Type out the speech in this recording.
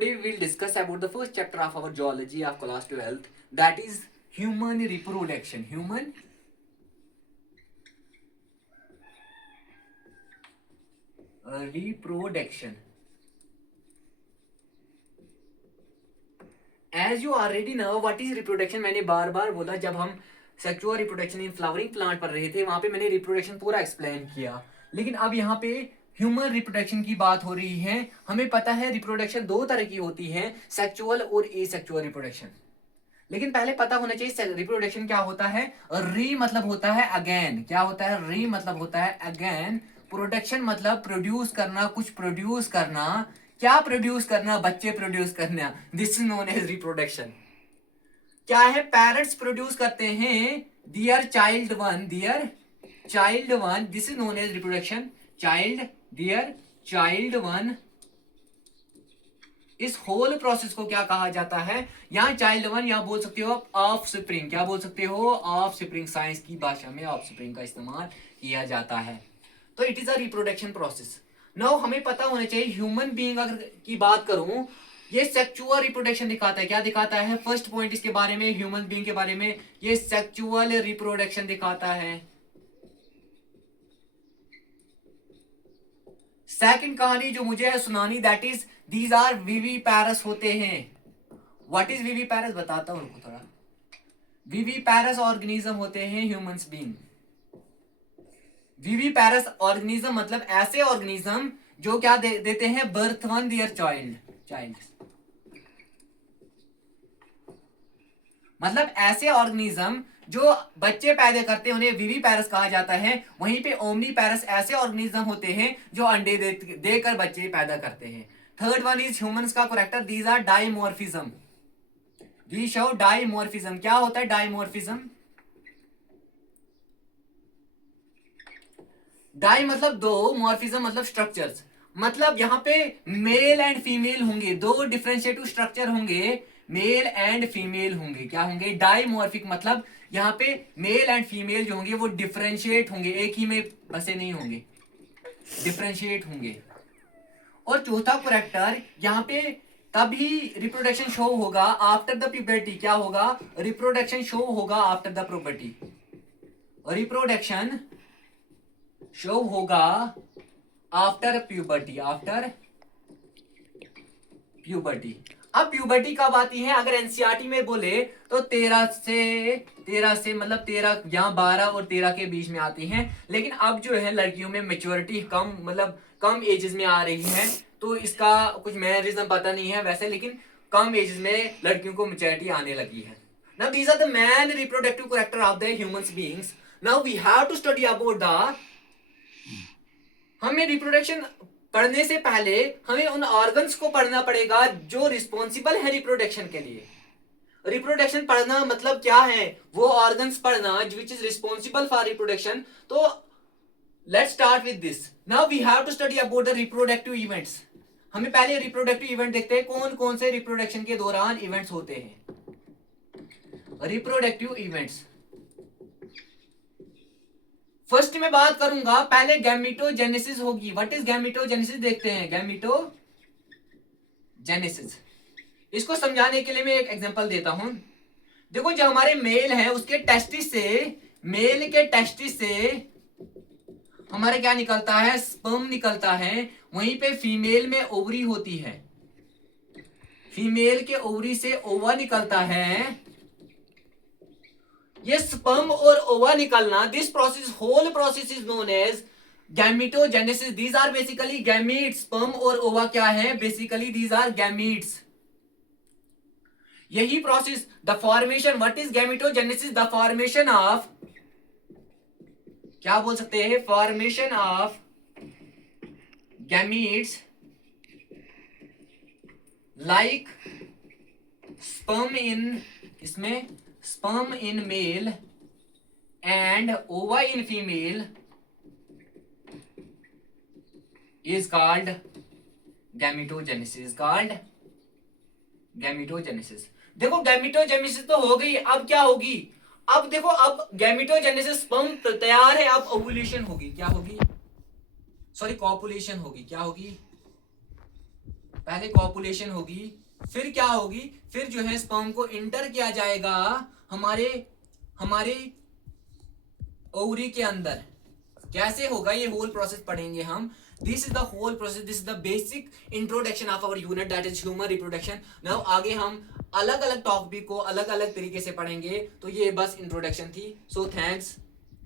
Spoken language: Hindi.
today we will discuss about the first chapter of our geology of class 12th, that is human reproduction. Human reproduction. As you already know what is reproduction, मैंने बार बार बोला जब हम sexual reproduction in flowering plant पढ़ रहे थे, वहां पे मैंने रिप्रोडक्शन पूरा एक्सप्लेन किया। लेकिन अब यहाँ पे ह्यूमन रिप्रोडक्शन की बात हो रही है। हमें पता है रिप्रोडक्शन दो तरह की होती है, सेक्सुअल और एसेक्सुअल रिप्रोडक्शन। लेकिन पहले पता होना चाहिए रिप्रोडक्शन क्या होता है। री मतलब होता है अगेन, क्या होता है? री मतलब होता है अगेन। प्रोडक्शन मतलब प्रोड्यूस करना, कुछ प्रोड्यूस करना। क्या प्रोड्यूस करना? बच्चे प्रोड्यूस करना। This is known as reproduction. क्या है? पेरेंट्स प्रोड्यूस करते हैं their child one, their child one, this is known as reproduction. Child, their child one. इस होल प्रोसेस को क्या कहा जाता है? यहाँ चाइल्ड वन, यहाँ बोल सकते हो ऑफ स्प्रिंग। क्या बोल सकते हो? Of spring. साइंस की भाषा में ऑफ स्प्रिंग का इस्तेमाल किया जाता है। तो it is a reproduction process. Now हमें पता होना चाहिए ह्यूमन बीइंग अगर की बात करूं, ये सेक्सुअल रिप्रोडक्शन दिखाता है। क्या दिखाता है? फर्स्ट पॉइंट इसके बारे में, ह्यूमन बीइंग के बारे में, ये सेक्सुअल रिप्रोडक्शन दिखाता है। सेकंड कहानी जो मुझे है सुनानी, that is these are viviparous होते हैं। व्हाट इज विविपैरस बताता हूं उनको थोड़ा। विविपैरस ऑर्गेनिज्म होते हैं ह्यूमंस बीइंग। विविपैरस ऑर्गेनिज्म मतलब ऐसे ऑर्गेनिज्म जो क्या देते हैं? Birth one their child. मतलब ऐसे ऑर्गेनिज्म जो बच्चे पैदा करते हैं उन्हें विविपैरस कहा जाता है। वहीं पे ओमनीपैरस ऐसे ऑर्गेनिज्म होते हैं जो अंडे देकर बच्चे पैदा करते हैं। थर्ड वन इज ह्यूमंस का character, these are dimorphism. We show dimorphism. क्या होता है डाइमॉर्फिज्म? डाई मतलब दो, मॉर्फिज्म मतलब स्ट्रक्चर्स। मतलब यहाँ पे मेल एंड फीमेल होंगे, दो डिफरेंशिएटिव स्ट्रक्चर होंगे, मेल एंड फीमेल होंगे। क्या होंगे? डाइमॉर्फिक मतलब यहाँ पे मेल एंड फीमेल जो होंगे वो डिफरेंशिएट होंगे, एक ही में बसे नहीं होंगे, डिफरेंशिएट होंगे। और चौथा करेक्टर यहाँ पे तभी रिप्रोडक्शन शो होगा आफ्टर द प्यूबर्टी। क्या होगा? रिप्रोडक्शन शो होगा after the puberty. Reproduction show होगा आफ्टर प्यूबर्टी, आफ्टर प्यूबर्टी। अब प्यूबर्टी कब आती है? अगर एनसीईआरटी में बोले तो 13 से मतलब 13 या 12 और 13 के बीच में आती हैं। लेकिन अब जो है लड़कियों में मेच्योरिटी कम, मतलब कम एजेस में आ रही है। तो इसका कुछ मैं रीजन पता नहीं है वैसे, लेकिन कम एजेस में लड़कियों को मेच्योरिटी आने लगी है। Now these are the main reproductive character of the humans beings. Now we have to study about the, हमें रिप्रोडक्शन पढ़ने से पहले हमें उन ऑर्गन्स को पढ़ना पड़ेगा जो रिस्पॉन्सिबल है रिप्रोडक्शन के लिए। रिप्रोडक्शन पढ़ना मतलब क्या है? वो ऑर्गन्स पढ़ना which is responsible for reproduction. तो let's start with this. Now we have to study about the reproductive events. हमें पहले रिप्रोडक्टिव इवेंट देखते हैं, कौन कौन से रिप्रोडक्शन के दौरान इवेंट्स होते हैं। रिप्रोडक्टिव इवेंट्स फर्स्ट में बात करूंगा, पहले गैमेटोजेनेसिस होगी। What is gametogenesis? देखते हैं गैमेटोजेनेसिस। इसको समझाने के लिए मैं एक एग्जांपल देता हूं। देखो जो हमारे मेल है उसके टेस्टिस से, मेल के टेस्टिस से हमारे क्या निकलता है? स्पर्म निकलता है। वहीं पे फीमेल में ओवरी होती है, फीमेल के ओवरी से ओवा निकलता है। ये स्पर्म और ओवा निकलना, this process, whole process is known as gametogenesis. These are basically gametes. Sperm और ओवा क्या है? Basically these are gametes. यही process, the formation, what is gametogenesis? The formation of, क्या बोल सकते हैं? Formation of gametes like sperm in, इसमें sperm in male and ova in female is called gametogenesis, called gametogenesis। देखो गैमेटोजेनेसिस तो हो गई, अब क्या होगी? अब देखो, अब गैमेटोजेनेसिस, स्पर्म तैयार है, अब ओवुलेशन होगी। क्या होगी? सॉरी, कॉपुलेशन होगी। क्या होगी? पहले कॉपुलेशन होगी, फिर क्या होगी, फिर जो है स्पर्म को इंटर किया जाएगा हमारे हमारे ओवरी के अंदर। कैसे होगा ये होल प्रोसेस पढ़ेंगे हम। This is the whole process, this is the basic introduction of our unit that is human reproduction. Now आगे हम अलग अलग टॉपिक को अलग अलग तरीके से पढ़ेंगे, तो ये बस इंट्रोडक्शन थी। So thanks.